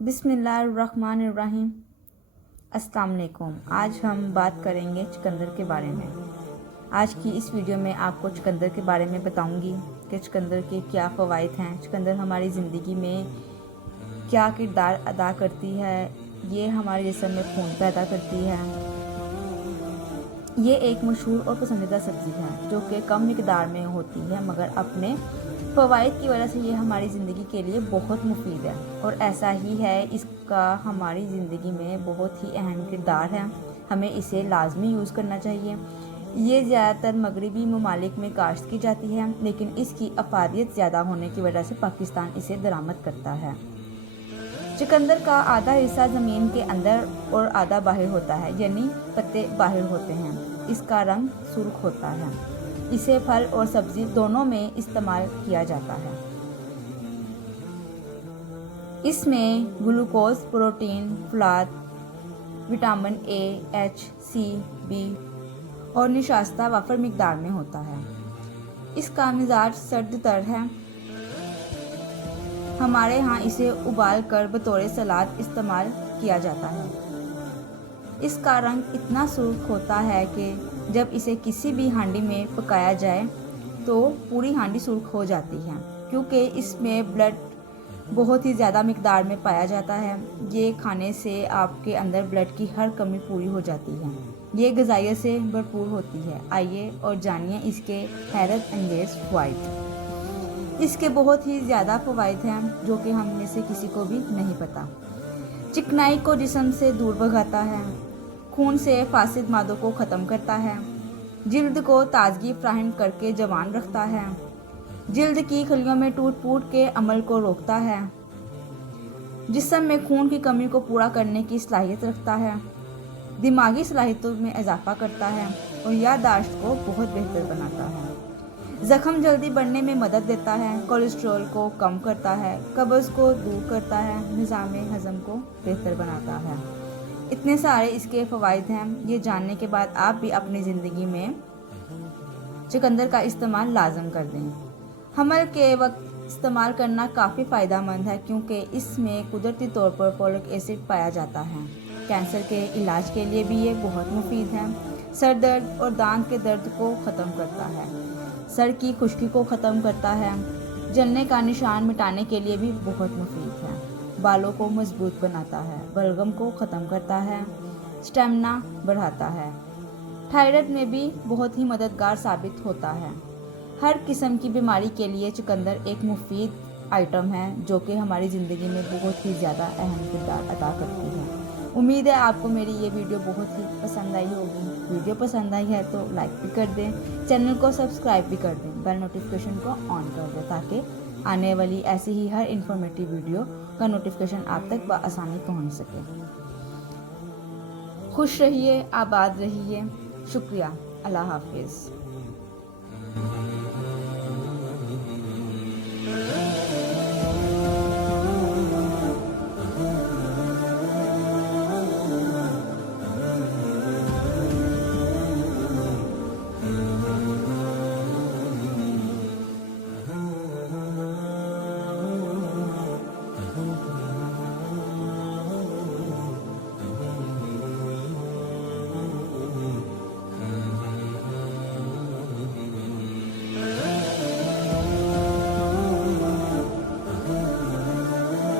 बिस्मिल्लाहिर्रहमानिर्रहीम। अस्सलाम वालेकुम। आज हम बात करेंगे चुकंदर के बारे में। आज की इस वीडियो में आपको चुकंदर के बारे में बताऊंगी कि चुकंदर के क्या फ़वाइद हैं, चुकंदर हमारी ज़िंदगी में क्या किरदार अदा करती है, ये हमारे जिस्म में खून पैदा करती है। ये एक मशहूर और पसंदीदा सब्ज़ी है जो कि कम मिकदार में होती है, मगर अपने फ़वाइद की वजह से ये हमारी ज़िंदगी के लिए बहुत मुफीद है। और ऐसा ही है, इसका हमारी ज़िंदगी में बहुत ही अहम किरदार है। हमें इसे लाजमी यूज़ करना चाहिए। ये ज़्यादातर मगरबी ममालिक में काश्त की जाती है, लेकिन इसकी अफादियत ज़्यादा होने की वजह से पाकिस्तान इसे दरामद करता है। चुकंदर का आधा हिस्सा ज़मीन के अंदर और आधा बाहर होता है, यानी पत्ते बाहर होते हैं। इसका रंग सुर्ख होता है। इसे फल और सब्ज़ी दोनों में इस्तेमाल किया जाता है। इसमें ग्लूकोज, प्रोटीन, फलाद, vitamin A, H, C, B और निशास्ता वाफर मिकदार में होता है। इसका मिजाज सर्द तर है। हमारे यहाँ इसे उबाल कर बतौर सलाद इस्तेमाल किया जाता है। इसका रंग इतना सुर्ख होता है कि जब इसे किसी भी हांडी में पकाया जाए तो पूरी हांडी सुर्ख हो जाती है, क्योंकि इसमें ब्लड बहुत ही ज़्यादा मिकदार में पाया जाता है। ये खाने से आपके अंदर ब्लड की हर कमी पूरी हो जाती है। ये ग़िज़ाइयत से भरपूर होती है। आइए और जानिए इसके हैरत अंगेज़ फ़वाइद। इसके बहुत ही ज़्यादा फ़वाइद हैं जो कि हम में से किसी को भी नहीं पता। चिकनाई को जिस्म से दूर भगाता है, खून से फासिद मादों को ख़त्म करता है, जिल्द को ताजगी फ्राहम करके जवान रखता है, जिल्द की खलियों में टूट फूट के अमल को रोकता है, जिस्म में खून की कमी को पूरा करने की सलाहियत रखता है, दिमागी सलाहियतों में इजाफा करता है और याददाश्त को बहुत बेहतर बनाता है। ज़ख्म जल्दी बढ़ने में मदद देता है, कोलेस्ट्रॉल को कम करता है, कब्ज़ को दूर करता है, निज़ाम हज़म को बेहतर बनाता है। इतने सारे इसके फ़वाइद हैं। ये जानने के बाद आप भी अपनी ज़िंदगी में चुकंदर का इस्तेमाल लाजम कर दें। हमल के वक्त इस्तेमाल करना काफ़ी फ़ायदेमंद है, क्योंकि इसमें कुदरती तौर पर फोलिक एसिड पाया जाता है। कैंसर के इलाज के लिए भी ये बहुत मुफीद है। सर दर्द और दांत के दर्द को ख़त्म करता है, सर की खुश्की को ख़त्म करता है, जलने का निशान मिटाने के लिए भी बहुत मुफीद है। बालों को मजबूत बनाता है, बलगम को ख़त्म करता है, स्टेमिना बढ़ाता है। थायराइड में भी बहुत ही मददगार साबित होता है। हर किस्म की बीमारी के लिए चुकंदर एक मुफीद आइटम है जो कि हमारी ज़िंदगी में बहुत ही ज़्यादा अहम किरदार अदा करती है। उम्मीद है आपको मेरी ये वीडियो बहुत ही पसंद आई होगी। वीडियो पसंद आई है तो लाइक भी कर दें, चैनल को सब्सक्राइब भी कर दें, बेल नोटिफिकेशन को ऑन कर दें ताकि आने वाली ऐसी ही हर इन्फॉर्मेटिव वीडियो का नोटिफिकेशन आप तक बआसानी पहुंच सके। खुश रहिए, आबाद रहिए। शुक्रिया। अल्लाह हाफिज़।